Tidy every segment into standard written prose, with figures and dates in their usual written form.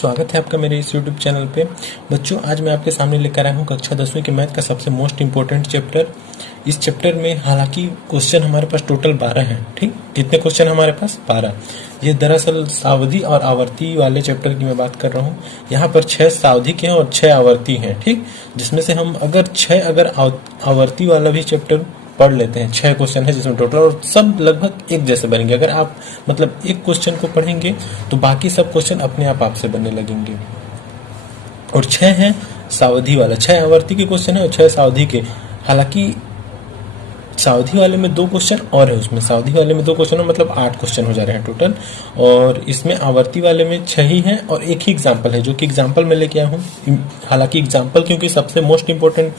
स्वागत है आपका मेरे इस YouTube चैनल पे। बच्चों, आज मैं आपके सामने लेकर आया हूँ कक्षा 10वीं के मैथ का सबसे मोस्ट इम्पोर्टेंट चैप्टर। इस चैप्टर में हालांकि क्वेश्चन हमारे पास टोटल 12 हैं। ठीक, कितने क्वेश्चन हमारे पास? 12। ये दरअसल सावधि और आवर्ती वाले चैप्टर की मैं बात कर रहा हूँ। यहाँ पर 6 सावधि के हैं और 6 आवर्ती हैं। ठीक, जिसमें से हम अगर आवर्ती वाला भी चैप्टर पढ़ लेते हैं, 6 क्वेश्चन है जिसमें टोटल, और सब लगभग एक जैसे बनेंगे। अगर आप मतलब एक क्वेश्चन को पढ़ेंगे तो बाकी सब क्वेश्चन अपने आप आपसे बनने लगेंगे। और 6 हैं सावधि वाला, 6 आवर्ती के क्वेश्चन है और 6 सावधि के। हालांकि सावधि वाले में 2 क्वेश्चन और है, उसमें सावधि वाले में 2 क्वेश्चन मतलब 8 क्वेश्चन हो जा रहे हैं टोटल। और इसमें आवर्ती वाले में 6 ही हैं और एक ही एग्जाम्पल है, जो कि एग्जाम्पल में लेके आया हूँ। हालांकि एग्जाम्पल क्योंकि सबसे मोस्ट इंपॉर्टेंट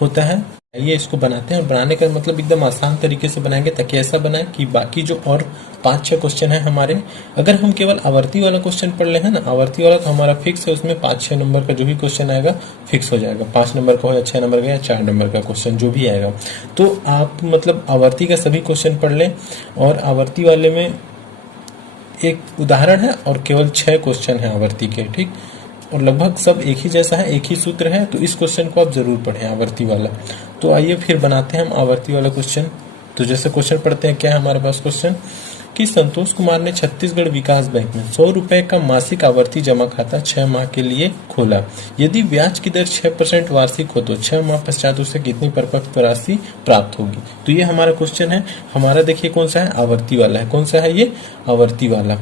होता है, ये इसको बनाते हैं और बनाने का मतलब एकदम आसान तरीके से बनाएंगे ताकि ऐसा बनाए कि बाकी जो और 5-6 क्वेश्चन है हमारे, अगर हम केवल आवर्ती वाला क्वेश्चन पढ़ ले हैं ना, आवर्ती वाला तो हमारा फिक्स है, उसमें 5-6 नंबर का जो भी क्वेश्चन आएगा फिक्स हो जाएगा। 5 नंबर का हो या 6 नंबर का या 4 नंबर का क्वेश्चन जो भी आएगा, तो आप मतलब आवर्ती का सभी क्वेश्चन पढ़ लें। और आवर्ती वाले में एक उदाहरण है और केवल 6 क्वेश्चन है आवर्ती के। ठीक, और लगभग सब एक ही जैसा है, एक ही सूत्र है, तो इस क्वेश्चन को आप जरूर पढ़ें, आवर्ती वाला। तो आइए फिर बनाते हैं हम आवर्ती वाला क्वेश्चन। तो जैसे क्वेश्चन पढ़ते हैं, क्या है हमारे पास क्वेश्चन कि संतोष कुमार ने छत्तीसगढ़ विकास बैंक में 100 रुपए का मासिक आवर्ती जमा खाता 6 माह के लिए खोला। यदि ब्याज की दर 6% वार्षिक हो तो 6 माह पश्चात उसे कितनी परिपक्व राशि प्राप्त होगी। तो ये हमारा क्वेश्चन है। हमारा देखिए कौन सा है, आवर्ती वाला है। कौन सा है ये, आवर्ती वाला।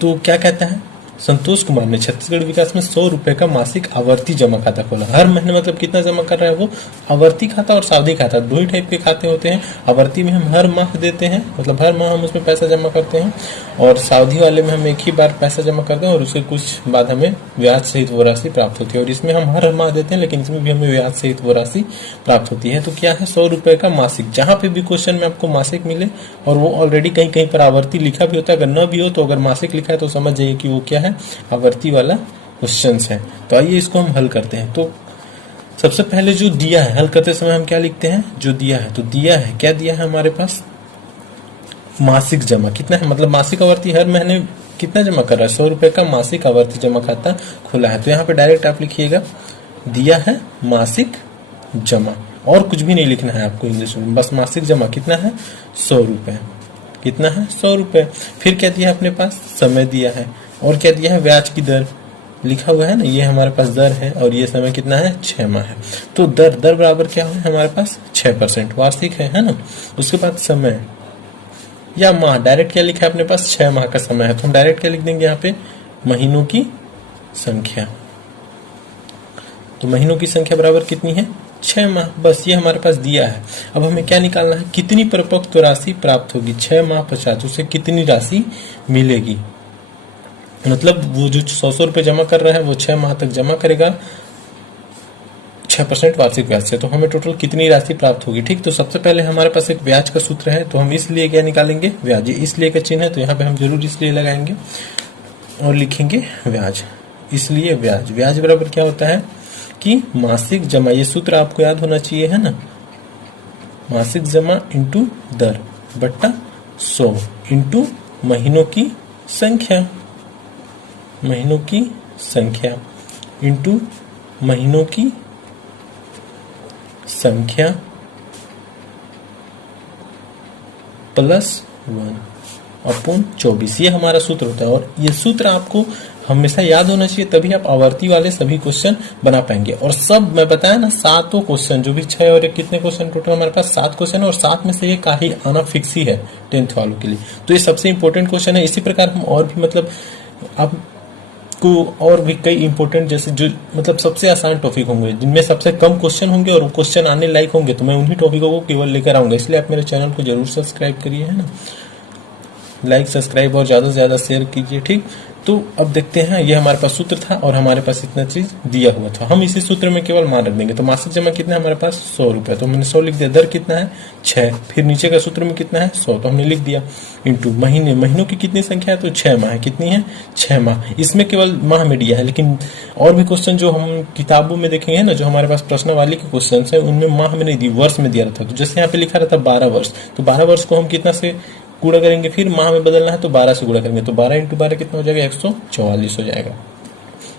तो क्या कहता है, संतोष कुमार ने छत्तीसगढ़ विकास में 100 रुपए का मासिक आवर्ती जमा खाता खोला। हर महीने मतलब कितना जमा कर रहा है वो, आवर्ती खाता और सावधि खाता, दो ही टाइप के खाते होते हैं। आवर्ती में हम हर माह देते हैं, मतलब हर माह हम उसमें पैसा जमा करते हैं, और सावधि वाले में हम एक ही बार पैसा जमा करते हैं और उसके कुछ बाद हमें ब्याज सहित वो राशि प्राप्त होती है। और इसमें हम हर माह देते हैं, लेकिन इसमें भी हमें ब्याज सहित वो राशि प्राप्त होती है। तो क्या है, 100 रुपए का मासिक। जहां पे भी क्वेश्चन में आपको मासिक मिले, और वो ऑलरेडी कहीं कहीं पर आवर्ती लिखा भी होता है, अगर न भी हो तो अगर मासिक लिखा है तो समझ जाइए कि वो क्या है, आवर्ती वाला क्वेश्चन है। तो आइए इसको हम हल करते हैं। तो सबसे पहले जो दिया है, हल करते समय हम क्या लिखते हैं, जो दिया है। तो दिया है, क्या दिया है हमारे पास, मासिक जमा कितना है, मतलब मासिक आवर्ती हर महीने कितना जमा कर रहा है, 100 रुपए का मासिक आवर्ती जमा खाता खुला है। तो यहाँ पे डायरेक्ट आप लिखिएगा, दिया है मासिक जमा, और कुछ भी नहीं लिखना है आपको इंग्लिश में, बस मासिक जमा कितना है, 100 रुपए। कितना है, 100 रुपए। फिर क्या दिया है अपने पास, समय दिया है, और क्या दिया है, ब्याज की दर लिखा हुआ है ना, ये हमारे पास दर है, और ये समय कितना है, 6 माह है। तो दर बराबर क्या है हमारे पास, 6% वार्षिक है ना। उसके बाद समय या माह, डायरेक्ट क्या लिखा है अपने पास, 6 माह का समय है, तो हम डायरेक्ट क्या लिख देंगे यहाँ पे, महीनों की संख्या। तो महीनों की संख्या बराबर कितनी है, 6 माह। बस ये हमारे पास दिया है। अब हमें क्या निकालना है, कितनी परिपक्व राशि प्राप्त होगी, 6 माह पश्चात उसे कितनी राशि मिलेगी। मतलब वो जो 100 रुपए जमा कर रहा है वो 6 माह तक जमा करेगा 6% वार्षिक ब्याज से, तो हमें टोटल कितनी राशि प्राप्त होगी। ठीक, तो सबसे पहले हमारे पास एक ब्याज का सूत्र है, तो हम इसलिए क्या निकालेंगे, ब्याज। इसलिए का चिन्ह है तो यहाँ पे हम जरूर इसलिए लगाएंगे और लिखेंगे ब्याज। इसलिए ब्याज, ब्याज बराबर क्या होता है कि मासिक जमा, ये सूत्र आपको याद होना चाहिए है ना, मासिक जमा इंटू दर बट्टा 100 इंटू महीनों की संख्या, महीनों की संख्या इंटू महीनों की संख्या प्लस 1/24। ये हमारा सूत्र होता है, और ये सूत्र आपको हमेशा याद होना चाहिए, तभी आप आवर्ती वाले सभी क्वेश्चन बना पाएंगे। और सब मैं बताया ना, 7 क्वेश्चन, जो भी 6 और 1 कितने क्वेश्चन टोटल हमारे पास, 7 क्वेश्चन, और 7 में से एक ही आना फिक्स ही है 10th वालों के लिए। तो ये सबसे इंपॉर्टेंट क्वेश्चन है। इसी प्रकार हम और भी मतलब आप को और भी कई इंपॉर्टेंट, जैसे जो मतलब सबसे आसान टॉपिक होंगे, जिनमें सबसे कम क्वेश्चन होंगे और वो क्वेश्चन आने लायक होंगे, तो मैं उन्हीं टॉपिकों को केवल लेकर आऊंगा। इसलिए आप मेरे चैनल को जरूर सब्सक्राइब करिए, है ना, लाइक सब्सक्राइब और ज्यादा से ज्यादा शेयर कीजिए। ठीक, तो अब देखते हैं, ये हमारे पास सूत्र था और हमारे पास इतना चीज दिया हुआ था, हम इसी सूत्र में केवल मान रख देंगे। तो मासिक जमा कितना है हमारे पास, 100 रुपए, तो मैंने 100 लिख दिया। दर कितना है, 6। फिर नीचे का सूत्र में कितना है, 100, तो हमने लिख दिया। इंटू महीने, महीनों की कितनी संख्या है, तो 6 माह है। कितनी है, 6 माह। इसमें केवल माह में दिया है, लेकिन और भी क्वेश्चन जो हम किताबों में देखेंगे ना, जो हमारे पास प्रश्नावली के क्वेश्चन है, उनमें माह में नहीं दी, वर्ष में दिया रहता है। तो जैसे यहाँ पे लिखा रहता है 12 वर्ष, तो 12 वर्ष को हम कितना से गुणा करेंगे, फिर माह में बदलना है तो 12 से गुणा करेंगे, तो 12 इंटू 12 कितना हो जाएगा, 144 हो जाएगा।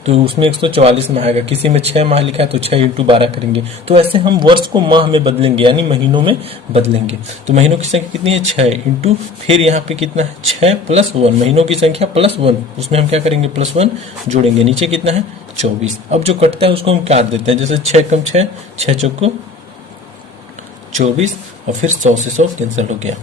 तो उसमें 144 माह आएगा। किसी में 6 माह लिखा है तो 6 इंटू 12 करेंगे। तो ऐसे हम वर्ष को माह में बदलेंगे, यानी महीनों में बदलेंगे। तो महीनों की संख्या कितनी है, 6 इंटू, फिर यहाँ पे कितना है, 6 प्लस 1, महीनों की संख्या प्लस 1, उसमें हम क्या करेंगे, प्लस 1 जोड़ेंगे, नीचे कितना है, 24। अब जो कटता है उसको हम काट देते हैं, जैसे 6 कम 6, 6 चौको 24, और फिर 100 से 100 कैंसिल हो गया।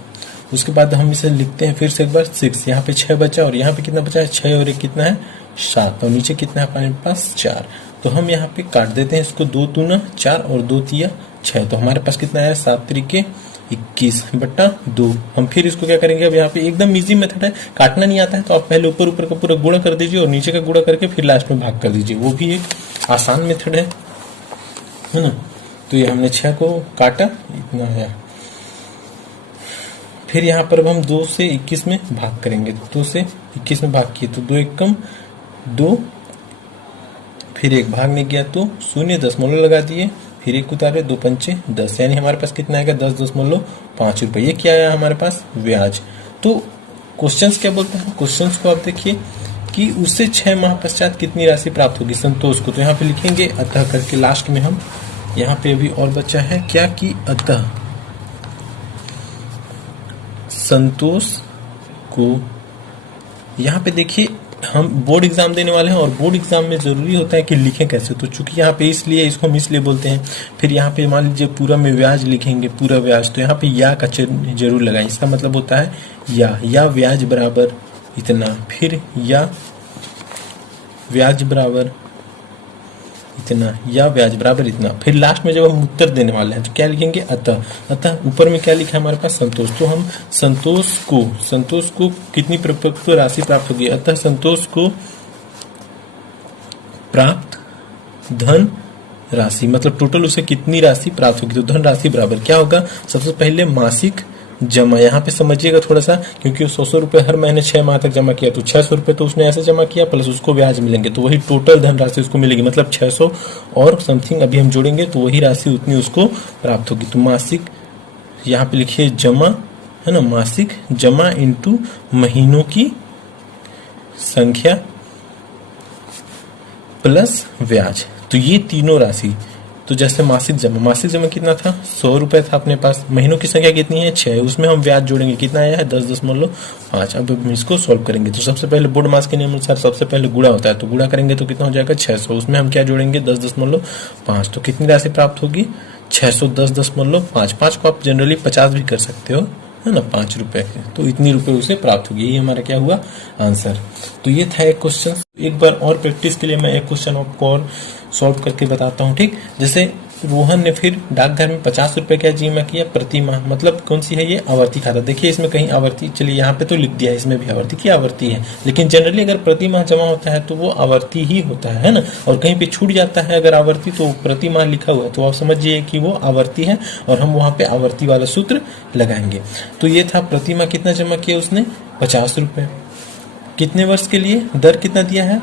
उसके बाद हम इसे लिखते हैं फिर से एक बार 6, यहाँ पे 6 बचा और यहाँ पे कितना बचा है, 6 और 1 कितना है, 7, और नीचे कितना है हमारे पास, 4। तो हम यहाँ पे काट देते हैं इसको, 2 दूना 4 और 2 तिया 6, तो हमारे पास कितना है, 7 तरीके 21/2। हम फिर इसको क्या करेंगे, अब यहाँ पे एकदम इजी मेथड है, काटना नहीं आता है तो आप पहले ऊपर ऊपर का पूरा गुणा कर दीजिए और नीचे का गुणा करके फिर लास्ट में भाग कर दीजिए, वो भी एक आसान मेथड है ना। तो ये हमने 6 को काटा, इतना है। फिर यहाँ पर अब हम 2 से 21 में भाग करेंगे, 2 से 21 में भाग किए तो 2 एकम 2, फिर 1 भाग नहीं गया तो 0 दशमलव लगा दिए, फिर 1 उतारे, 2 पंचे 10, यानी हमारे पास कितना आएगा, 10.5 रुपए। ये क्या आया हमारे पास, ब्याज। तो क्वेश्चंस क्या बोलते हैं, क्वेश्चंस को आप देखिए कि उससे 6 माह पश्चात कितनी राशि प्राप्त होगी संतोष को। तो यहाँ पे लिखेंगे अतः करके, लास्ट में हम यहाँ पे अभी और बचा है क्या कि अतः संतोष को, यहाँ पे देखिए हम बोर्ड एग्जाम देने वाले हैं और बोर्ड एग्जाम में जरूरी होता है कि लिखें कैसे। तो चूंकि यहाँ पे इसलिए इसको हम इसलिए बोलते हैं। फिर यहाँ पे मान लीजिए पूरा में ब्याज लिखेंगे, पूरा ब्याज, तो यहाँ पे या का जरूर लगाएं, इसका मतलब होता है या ब्याज बराबर इतना, फिर या ब्याज बराबर इतना, या ब्याज बराबर इतना। फिर लास्ट में जब हम उत्तर देने वाले हैं तो क्या लिखेंगे, अतः ऊपर में क्या लिखा है हमारे पास, संतोष। तो हम संतोष को कितनी परिपक्व राशि प्राप्त होगी, अतः संतोष को प्राप्त धन राशि, मतलब टोटल उसे कितनी राशि प्राप्त होगी। तो धन राशि बराबर क्या होगा, सबसे पहले मासिक जमा, यहाँ पे समझिएगा थोड़ा सा, क्योंकि 100 रुपए हर महीने 6 माह तक जमा किया तो 600 रुपए तो उसने ऐसे जमा किया, प्लस उसको ब्याज मिलेंगे, तो वही टोटल धन राशि उसको मिलेगी, मतलब 600 और समथिंग अभी हम जोड़ेंगे तो वही राशि उतनी उसको प्राप्त होगी। तो मासिक यहाँ पे लिखिए जमा, है ना, मासिक जमा इंटू महीनों की संख्या प्लस ब्याज, तो ये तीनों राशि। तो जैसे मासिक जमा कितना था, 100 रुपए था अपने पास, महीनों की संख्या कितनी है, 6, उसमें हम ब्याज जोड़ेंगे, कितना आया है, 10.5। अब हम इसको सॉल्व करेंगे तो सबसे पहले बोर्ड मास के नियम अनुसार सबसे पहले गुणा होता है, तो गुणा करेंगे तो कितना हो जाएगा, 600, उसमें हम क्या जोड़ेंगे, 10.5, तो कितनी राशि प्राप्त होगी, 610.5। 5 को आप जनरली 50 भी कर सकते हो, है ना, 5 रुपए के, तो इतनी रुपए उसे प्राप्त होगी। ये हमारा क्या हुआ, आंसर। तो ये था एक क्वेश्चन। एक बार और प्रैक्टिस के लिए मैं एक क्वेश्चन आपको और सॉल्व करके बताता हूँ, ठीक। जैसे रोहन ने फिर डाकघर में 50 रुपए का जमा किया प्रति माह, मतलब कौन सी है ये, आवर्ती खाता। देखिए इसमें कहीं आवर्ती, चलिए यहाँ पे तो लिख दिया है, इसमें भी आवर्ती की आवर्ती है, लेकिन जनरली अगर प्रति माह जमा होता है तो वो आवर्ती ही होता है ना। और कहीं पे छूट जाता है अगर आवर्ती, तो प्रति माह लिखा हुआ है तो आप समझिए कि वो आवर्ती है और हम वहां पे आवर्ती वाला सूत्र लगाएंगे। तो ये था प्रति माह कितना जमा किया उसने, 50 रुपए। कितने वर्ष के लिए, दर कितना दिया है,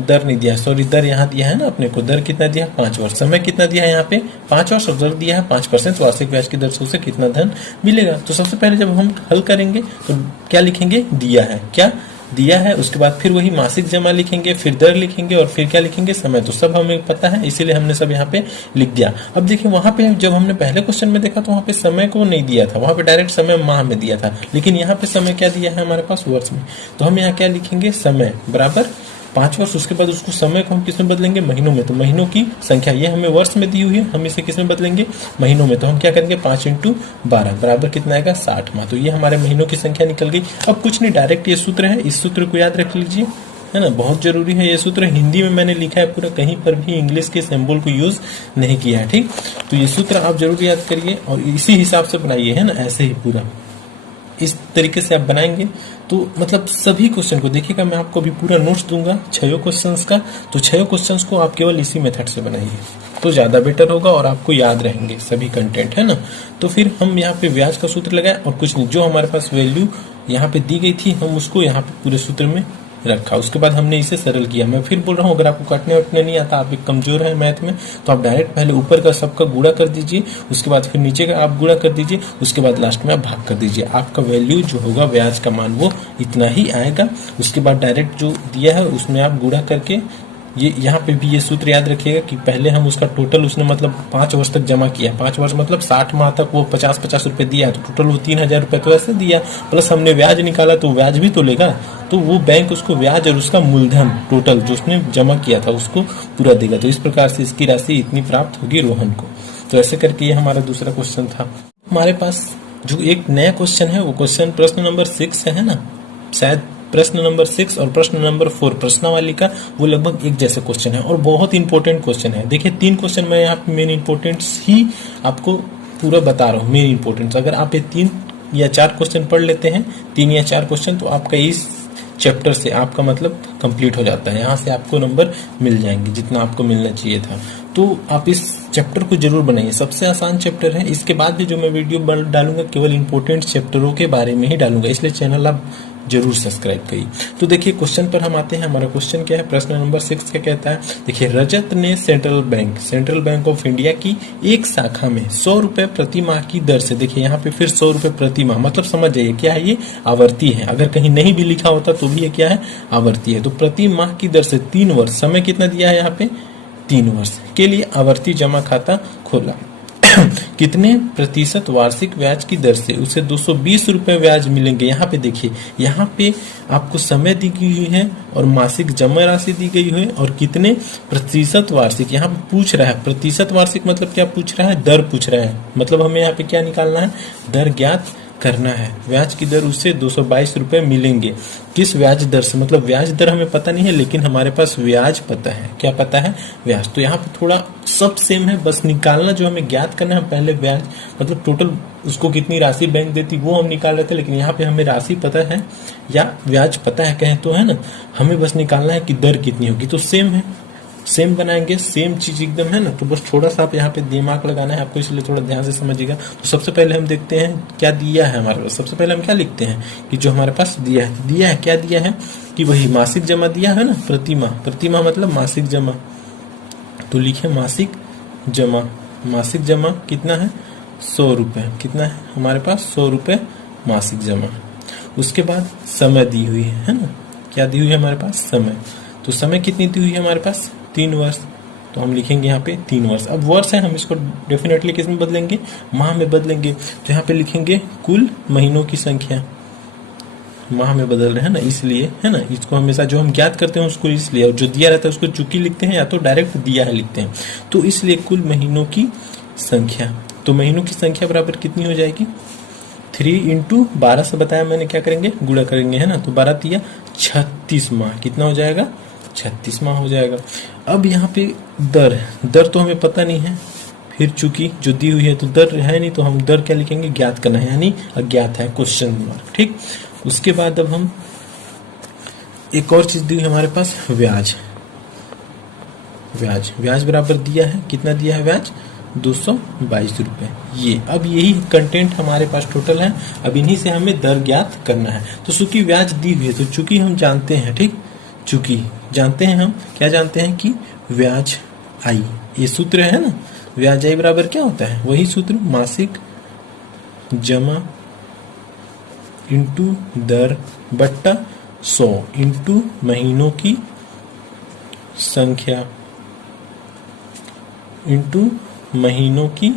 दर नहीं दिया, सॉरी, दर यहाँ दिया है ना अपने को, दर कितना दिया, 5 वर्ष। समय कितना दिया है यहाँ पे, 5 वर्ष, और दर दिया है 5% वार्षिक ब्याज की दर से उसे कितना धन मिलेगा। तो सबसे पहले जब हम हल करेंगे तो क्या लिखेंगे, दिया है, क्या दिया है, उसके बाद फिर वही मासिक जमा लिखेंगे, फिर दर लिखेंगे और फिर क्या लिखेंगे, समय। तो सब हमें पता है, इसीलिए हमने सब यहाँ पे लिख दिया। अब देखिए वहां पे जब हमने पहले क्वेश्चन में देखा तो वहां पे समय को नहीं दिया था, वहां पे डायरेक्ट समय माह में दिया था, लेकिन यहाँ पे समय क्या दिया है हमारे पास, वर्ष में। तो हम यहाँ क्या लिखेंगे, समय बराबर 5 वर्ष, उसके बाद उसको समय को हम किस में बदलेंगे, महीनों में। तो महीनों की संख्या ये हमें वर्ष में दी हुई है, हम इसे किस में बदलेंगे, महीनों में। तो हम क्या करेंगे, 5 × 12 बराबर कितना आएगा, 60 माह। तो ये हमारे महीनों की संख्या निकल गई। अब कुछ नहीं, डायरेक्ट ये सूत्र है, इस सूत्र को याद रख लीजिए, है ना, बहुत जरूरी है ये सूत्र। हिंदी में मैंने लिखा है पूरा, कहीं पर भी इंग्लिश के सिंबल को यूज नहीं किया है, ठीक। तो ये सूत्र आप जरूर याद करिए और इसी हिसाब से बनाइए, है ना, ऐसे ही पूरा इस तरीके से आप बनाएंगे तो मतलब सभी क्वेश्चन को देखिएगा। मैं आपको अभी पूरा नोट्स दूंगा 6 क्वेश्चंस का, तो 6 क्वेश्चंस को आप केवल इसी मेथड से बनाइए तो ज्यादा बेटर होगा और आपको याद रहेंगे सभी कंटेंट, है ना। तो फिर हम यहाँ पे ब्याज का सूत्र लगाए और कुछ नहीं, जो हमारे पास वैल्यू यहाँ पे दी गई थी हम उसको यहाँ पे पूरे सूत्र में रखा। उसके बाद हमने इसे सरल किया। मैं फिर बोल रहा हूँ, अगर आपको काटने वटने नहीं आता, आप एक कमजोर है मैथ में, तो आप डायरेक्ट पहले ऊपर का सबका गुणा कर दीजिए, उसके बाद फिर नीचे का आप गुणा कर दीजिए, उसके बाद लास्ट में आप भाग कर दीजिए। आपका वैल्यू जो होगा ब्याज का मान वो इतना ही आएगा। उसके बाद डायरेक्ट जो दिया है उसमें आप गुणा करके, ये यहाँ पे भी ये सूत्र याद रखिएगा कि पहले हम उसका टोटल, उसने मतलब 5 वर्ष तक जमा किया, 5 वर्ष मतलब 60 माह तक वो 50-50 रुपए दिया, तो टोटल वो 3000 रुपए तो ऐसे दिया, प्लस हमने ब्याज निकाला तो ब्याज भी तो लेगा, तो वो बैंक उसको ब्याज और उसका मूलधन टोटल जो उसने जमा किया था उसको पूरा देगा। तो इस प्रकार से इसकी राशि इतनी प्राप्त होगी रोहन को। तो ऐसे करके ये हमारा दूसरा क्वेश्चन था। हमारे पास जो एक नया क्वेश्चन है वो क्वेश्चन प्रश्न नंबर 6 है ना, शायद प्रश्न नंबर 6 और प्रश्न नंबर 4 प्रश्नावली का वो लगभग एक जैसे क्वेश्चन है और बहुत इंपॉर्टेंट क्वेश्चन है। देखिए 3 क्वेश्चन मैं यहाँ पे मेन इंपॉर्टेंट्स ही आपको पूरा बता रहा हूँ, मेन इंपॉर्टेंट्स। अगर आप ये 3 या 4 क्वेश्चन पढ़ लेते हैं, 3 या 4 क्वेश्चन, तो आपका इस चैप्टर से आपका मतलब कंप्लीट हो जाता है। यहाँ से आपको नंबर मिल जाएंगे जितना आपको मिलना चाहिए था। तो आप इस चैप्टर को जरूर बनाइए, सबसे आसान चैप्टर है। इसके बाद भी जो मैं वीडियो डालूंगा केवल इंपॉर्टेंट चैप्टरों के बारे में ही डालूंगा, इसलिए चैनल आप जरूर सब्सक्राइब करिए। तो देखिए क्वेश्चन पर हम आते हैं। हमारा क्वेश्चन क्या है, प्रश्न नंबर 6 क्या कहता है। देखिए, रजत ने सेंट्रल बैंक ऑफ इंडिया की एक शाखा में 100 रुपए प्रति माह की दर से, देखिए यहाँ पे फिर 100 रुपए प्रति माह, मतलब समझ जाइए क्या है, ये आवर्ती है। अगर कहीं नहीं भी लिखा होता तो भी ये क्या है, आवर्ती है। तो प्रति माह की दर से 3 वर्ष, समय कितना दिया है यहाँ पे, 3 वर्ष के लिए आवर्ती जमा खाता खोला। कितने प्रतिशत वार्षिक ब्याज की दर से उसे 220 रुपए ब्याज मिलेंगे। यहाँ पे देखिए, यहाँ पे आपको समय दी गई हुई है और मासिक जमा राशि दी गई है और कितने प्रतिशत वार्षिक, यहाँ पे पूछ रहा है। प्रतिशत वार्षिक मतलब क्या पूछ रहा है, दर पूछ रहा है। मतलब हमें यहाँ पे क्या निकालना है, दर ज्ञात करना है। ब्याज की दर उससे 222 रुपए मिलेंगे। किस ब्याज दर से, मतलब ब्याज दर हमें पता नहीं है लेकिन हमारे पास ब्याज पता है। क्या पता है, ब्याज। तो यहाँ पे थोड़ा सब सेम है, बस निकालना जो हमें ज्ञात करना है, पहले ब्याज मतलब टोटल उसको कितनी राशि बैंक देती वो हम निकाल रहे थे, लेकिन यहाँ पे हमें राशि पता है या ब्याज पता है कहें तो, है ना। हमें बस निकालना है कि दर कितनी होगी। तो सेम है, सेम बनाएंगे, सेम चीज एकदम, है ना। तो बस थोड़ा सा आप यहाँ पे दिमाग लगाना है आपको, इसलिए थोड़ा ध्यान से समझिएगा। तो सबसे पहले हम देखते हैं क्या दिया है हमारे पास। सबसे पहले हम क्या लिखते हैं कि जो हमारे पास दिया है क्या दिया है कि वही मासिक जमा दिया है ना, प्रति माह मतलब मासिक जमा। तो लिखे मासिक जमा कितना है, 100 रुपए। कितना है हमारे पास, 100 रुपए मासिक जमा। उसके बाद समय दी हुई है ना, क्या दी हुई है हमारे पास, समय। तो समय कितनी दी हुई है हमारे पास, 3 वर्ष। तो हम लिखेंगे यहाँ पे 3 वर्ष। अब वर्ष है, हम इसको डेफिनेटली किस में बदलेंगे, माह में बदलेंगे। तो यहाँ पे लिखेंगे कुल महीनों की संख्या, माह में बदल रहे हैं ना इसलिए, है ना। इसको हमेशा जो हम ज्ञात करते हैं उसको इसलिए, और जो दिया रहता है उसको चूंकि लिखते हैं या तो डायरेक्ट दिया है लिखते हैं। तो इसलिए कुल महीनों की संख्या, तो महीनों की संख्या बराबर कितनी हो जाएगी, 3 × 12 से बताया मैंने, क्या करेंगे, गुणा करेंगे, है ना। तो 12 तिया 36 माह, कितना हो जाएगा, 36 माह हो जाएगा। अब यहाँ पे दर तो हमें पता नहीं है, फिर चूंकि जो दी हुई है तो दर है नहीं, तो हम दर क्या लिखेंगे, ज्ञात करना है, यानी अज्ञात है, क्वेश्चन मार्क, ठीक। उसके बाद अब हम एक और चीज दी हुई हमारे पास, ब्याज बराबर दिया है, कितना दिया है ब्याज, 222 रुपए। ये अब यही कंटेंट हमारे पास टोटल है। अब इन्हीं से हमें दर ज्ञात करना है। तो चूंकि ब्याज दी हुई है, तो चूंकि हम जानते हैं, ठीक, चूंकि जानते हैं, हम क्या जानते हैं कि ब्याज आई, ये सूत्र है ना, ब्याज आई बराबर क्या होता है, वही सूत्र, मासिक जमा इंटू दर बट्टा 100 इंटू महीनों की संख्या इंटू महीनों की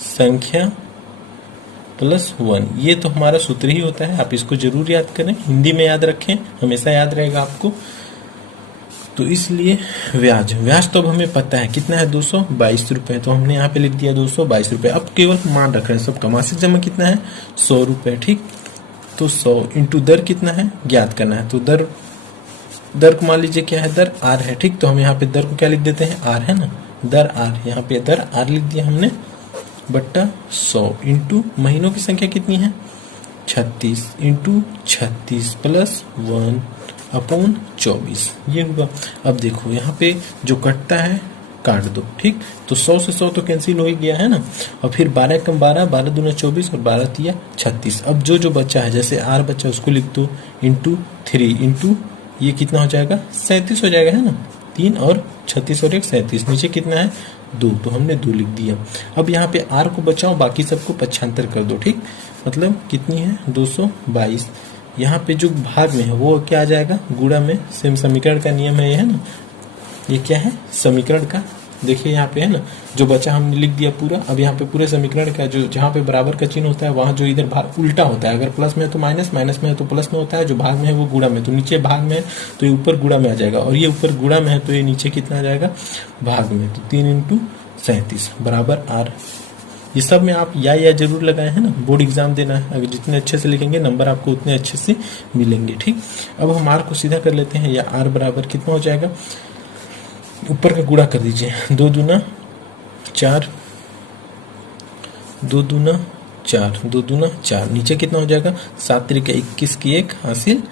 संख्या प्लस 1। ये तो हमारा सूत्र ही होता है, आप इसको जरूर याद करें, हिंदी में याद रखें, हमेशा याद रहेगा आपको। तो इसलिए ब्याज तो अब हमें पता है कितना है, 222 रुपए। तो हमने यहाँ पे लिख दिया 222 रुपए। अब केवल मान रख रहे हैं सबका, मासिक जमा कितना है, 100 रुपए, ठीक। तो 100 इंटू दर कितना है, ज्ञात करना है। तो दर को मान लीजिए क्या है, दर आर है, ठीक। तो हम यहाँ पे दर को क्या लिख देते हैं, आर है ना, दर आर, यहाँ पे दर आर लिख दिया हमने, बट्टा 100 इंटू महीनों की संख्या कितनी है, 36 इंटू 36 प्लस 1 अपॉन 24, ये होगा। अब देखो यहाँ पे जो कटता है काट दो। ठीक, तो 100 से 100 तो कैंसिल हो ही गया है ना। और फिर 12 कम 12, 12 दूना 24 और 12 तिया 36। अब जो जो बच्चा है, जैसे आर बच्चा, उसको लिख दो इंटू 3 इंटू ये कितना हो जाएगा 37 हो जाएगा, है ना। 3 और 36 और 1 37। नीचे कितना है 2, तो हमने 2 लिख दिया। अब यहाँ पे आर को बचाओ, बाकी सबको पक्षांतर कर दो। ठीक, मतलब कितनी है 222। यहाँ पे जो भाग में है वो क्या आ जाएगा गुणा में। सेम समीकरण का नियम है ये, है ना। ये क्या है समीकरण का, देखिए यहाँ पे है ना, जो बचा हमने लिख दिया पूरा। अब यहाँ पे पूरे समीकरण का जो जहाँ पे बराबर का चिन्ह होता है वहां जो इधर भाग उल्टा होता है। अगर प्लस में है तो माइनस, माइनस में है तो प्लस में होता है। जो भाग में है वो गुणा में, तो नीचे भाग में है तो ये ऊपर गुणा में आ जाएगा, और ये ऊपर गुणा में है तो ये नीचे कितना आ जाएगा भाग में। तो 3 इंटू 37 बराबर आर। ये सब में आप या जरूर लगाए हैं ना, बोर्ड एग्जाम देना है। अगर जितने अच्छे से लिखेंगे नंबर आपको उतने अच्छे से मिलेंगे। ठीक, अब हम आर को सीधा कर लेते हैं। या आर बराबर कितना हो जाएगा, ऊपर का गुणा कर दीजिए। 2 दूना 4, 2 दूना 4, 2 दूना 4। नीचे कितना हो जाएगा 7 तिरिके 21 की 1 हासिल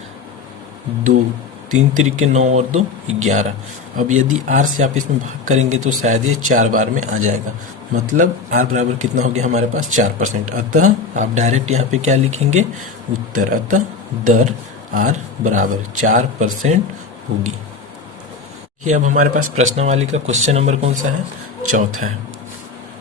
2, 3 तिरिके 9 और 2 11। अब यदि आर से आप इसमें भाग करेंगे तो शायद ये 4 बार में आ जाएगा। मतलब आर बराबर कितना हो गया हमारे पास 4%। अतः आप डायरेक्ट यहाँ पे क्या लिखेंगे उत्तर। अतः दर आर बराबर 4% होगी। अब हमारे पास प्रश्नावली का क्वेश्चन नंबर कौन सा है, चौथा है।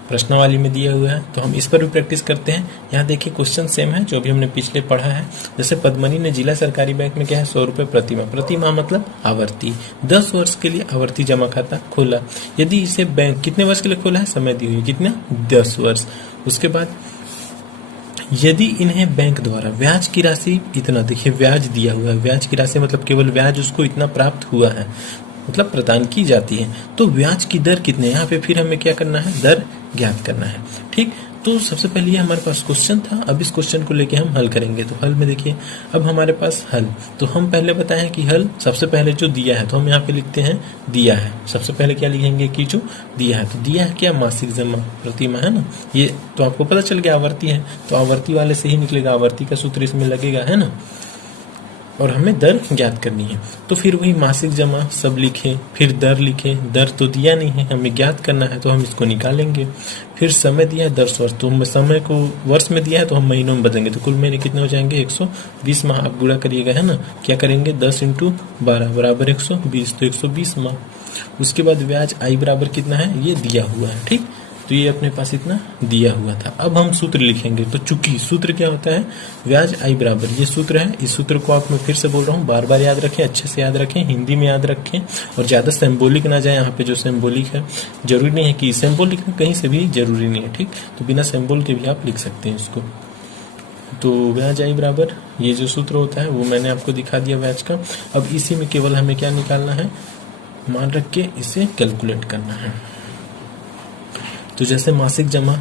प्रश्नावली में दिया हुआ है तो हम इस पर भी प्रैक्टिस करते हैं। यहाँ देखिए क्वेश्चन सेम है जो भी हमने पिछले पढ़ा है। जैसे पद्मनी ने जिला सरकारी बैंक में क्या है 100 रुपए प्रतिमाह, प्रतिमाह मतलब आवर्ती, 10 वर्ष के लिए आवर्ती जमा खाता खोला। यदि इसे बैंक कितने वर्ष के लिए खोला है, समय दी हुई है कितना 10 वर्ष। उसके बाद यदि इन्हें बैंक द्वारा ब्याज की राशि इतना, देखिए ब्याज दिया हुआ है, ब्याज की राशि मतलब केवल ब्याज उसको इतना प्राप्त हुआ है, मतलब प्रदान की जाती है, तो ब्याज की दर कितने, यहाँ पे फिर हमें क्या करना है दर ज्ञात करना है। ठीक, तो सबसे पहले ये हमारे पास क्वेश्चन था। अब इस क्वेश्चन को लेके हम हल करेंगे। तो हल में देखिए अब हमारे पास हल, तो हम पहले बताएं कि हल सबसे पहले जो दिया है तो हम यहाँ पे लिखते हैं दिया है। सबसे पहले क्या लिखेंगे कि जो दिया है, तो दिया है क्या मासिक जमा प्रतिमाह, है ना। ये तो आपको पता चल गया आवर्ती है, तो आवर्ती वाले से ही निकलेगा, आवर्ती का सूत्र इसमें लगेगा, है ना। और हमें दर ज्ञात करनी है, तो फिर वही मासिक जमा सब लिखें, फिर दर लिखें। दर तो दिया नहीं है, हमें ज्ञात करना है तो हम इसको निकालेंगे। फिर समय दिया है 10 वर्ष, तो हम समय को वर्ष में दिया है तो हम महीनों में बदलेंगे, तो कुल महीने कितने हो जाएंगे 120 माह। आप गुणा करिएगा, है ना। क्या करेंगे 10 इंटू 12 बराबर 120, तो 120 माह। उसके बाद ब्याज आई बराबर कितना है, ये दिया हुआ है। ठीक, तो ये अपने पास इतना दिया हुआ था। अब हम सूत्र लिखेंगे, तो चूंकि सूत्र क्या होता है ब्याज आई बराबर ये सूत्र है। इस सूत्र को आप मैं फिर से बोल रहा हूँ, बार बार याद रखें, अच्छे से याद रखें, हिंदी में याद रखें, और ज्यादा सिंबॉलिक ना जाए। यहाँ पे जो सिंबॉलिक है जरूरी नहीं है कि सिंबॉलिक कहीं से भी जरूरी नहीं है। ठीक, तो बिना सिंबल के भी आप लिख सकते हैं इसको। तो ब्याज आई बराबर ये जो सूत्र होता है वो मैंने आपको दिखा दिया ब्याज का। अब इसी में केवल हमें क्या निकालना है, मान रख के इसे कैलकुलेट करना है। तो जैसे मासिक जमा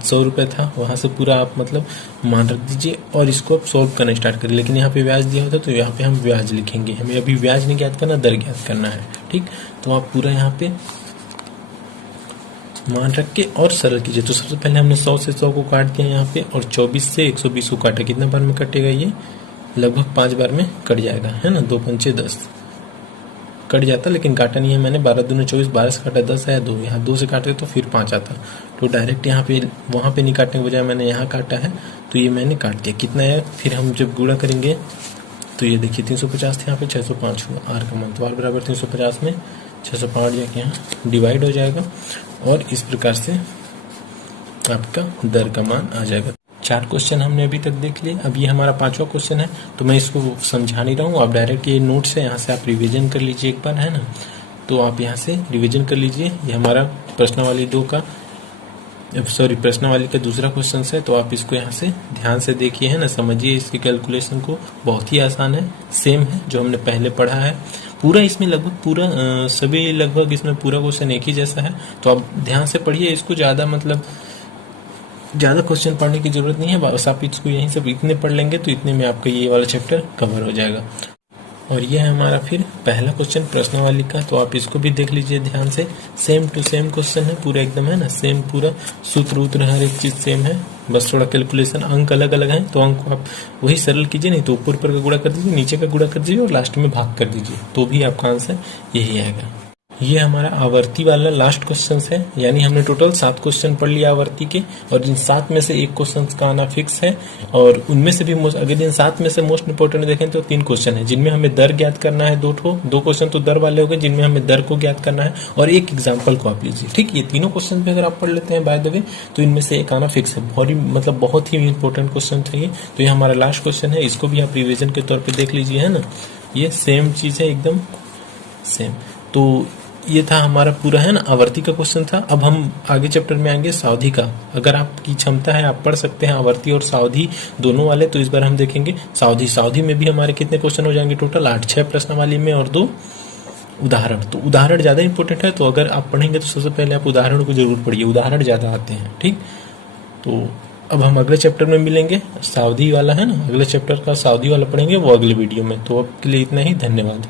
100 रुपए था, वहां से पूरा आप मतलब मान रख दीजिए और इसको आप सॉल्व करना स्टार्ट करिए। लेकिन यहाँ पे ब्याज दिया होता है तो यहाँ पे हम ब्याज लिखेंगे, हमें अभी ब्याज नहीं ज्ञात करना, दर ज्ञात करना है। ठीक, तो आप पूरा यहाँ पे मान रख के और सरल कीजिए। तो सबसे पहले हमने 100 से 100 को काट दिया यहाँ पे, और 24 से 120 को काटा। कितने बार में कटेगा ये, लगभग 5 बार में कट जाएगा, है ना। 2 पंचे 10 कट जाता, लेकिन काटा नहीं है मैंने। 12 दूनी 24, 12 से काटा 10 है, 2 यहाँ 2 से काटे तो फिर 5 आता। तो डायरेक्ट यहाँ पे वहां पे नहीं काटने के बजाय मैंने यहाँ काटा है, तो ये मैंने काट दिया। कितना है, फिर हम जब गुणा करेंगे तो ये देखिए 350 थे, यहाँ पे 605 हुआ। आर का मान तो आर बराबर 350 में 605 जाके यहाँ डिवाइड हो जाएगा, और इस प्रकार से आपका दर का मान आ जाएगा। 4 क्वेश्चन हमने अभी तक देख लिए। अब ये हमारा 5वां क्वेश्चन है, तो मैं इसको समझा नहीं रहा हूँ, आप डायरेक्ट ये नोट्स है यहाँ से आप रिवीजन कर लीजिए एक बार, है ना। तो आप यहाँ से रिवीजन कर लीजिए। ये हमारा प्रश्नावली 2 का प्रश्नावली का दूसरा क्वेश्चन है, तो आप इसको यहाँ से ध्यान से देखिए, है ना, समझिए इसकी कैलकुलेशन को। बहुत ही आसान है, सेम है जो हमने पहले पढ़ा है। पूरा इसमें लगभग पूरा सभी लगभग इसमें पूरा क्वेश्चन एक ही जैसा है, तो आप ध्यान से पढ़िए इसको। ज़्यादा क्वेश्चन पढ़ने की जरूरत नहीं है, बस आप इसको यहीं से इतने पढ़ लेंगे तो इतने में आपका ये वाला चैप्टर कवर हो जाएगा। और ये है हमारा फिर पहला क्वेश्चन प्रश्नावली का, तो आप इसको भी देख लीजिए ध्यान से। सेम टू सेम क्वेश्चन है पूरा एकदम, है ना। सेम पूरा सूत्र उत्र हर एक चीज सेम है, बस थोड़ा कैलकुलेशन अंक अलग अलग हैं, तो अंक को आप वही सरल कीजिए। नहीं तो ऊपर ऊपर का गुणा कर दीजिए, नीचे का गुणा कर दीजिए और लास्ट में भाग कर दीजिए, तो भी आपका आंसर यही आएगा। ये हमारा आवर्ती वाला लास्ट क्वेश्चन है, यानी हमने टोटल 7 क्वेश्चन पढ़ लिया आवर्ती के, और इन 7 में से एक क्वेश्चन का आना फिक्स है। और उनमें से भी अगर इन 7 में से मोस्ट इंपोर्टेंट देखें तो 3 क्वेश्चन है जिनमें हमें दर ज्ञात करना है। 2 क्वेश्चन तो दर वाले हो गए जिनमें हमें दर को ज्ञात करना है, और एक एग्जाम्पल को आप लीजिए। ठीक, ये तीनों क्वेश्चन भी अगर आप पढ़ लेते हैं बाय द वे तो इनमें से एक आना फिक्स है। बहुत ही इंपॉर्टेंट क्वेश्चन था ये। तो ये हमारा लास्ट क्वेश्चन है, इसको भी आप रिविजन के तौर पर देख लीजिए, है ना। ये सेम चीज है, एकदम सेम। तो ये था हमारा पूरा, है ना, आवर्ती का क्वेश्चन था। अब हम आगे चैप्टर में आएंगे सावधि का। अगर आपकी क्षमता है आप पढ़ सकते हैं आवर्ती और सावधि दोनों वाले। तो इस बार हम देखेंगे सावधि में भी हमारे कितने क्वेश्चन हो जाएंगे टोटल, 8-6 प्रश्नावली में और 2 उदाहरण। तो उदाहरण ज्यादा इंपॉर्टेंट है, तो अगर आप पढ़ेंगे तो सबसे पहले आप उदाहरण को जरूर पढ़िए, उदाहरण ज्यादा आते हैं। ठीक, तो अब हम अगले चैप्टर में मिलेंगे, सावधि वाला, है ना, अगले चैप्टर का सावधि वाला पढ़ेंगे, वो अगले वीडियो में। तो अब के लिए इतना ही, धन्यवाद।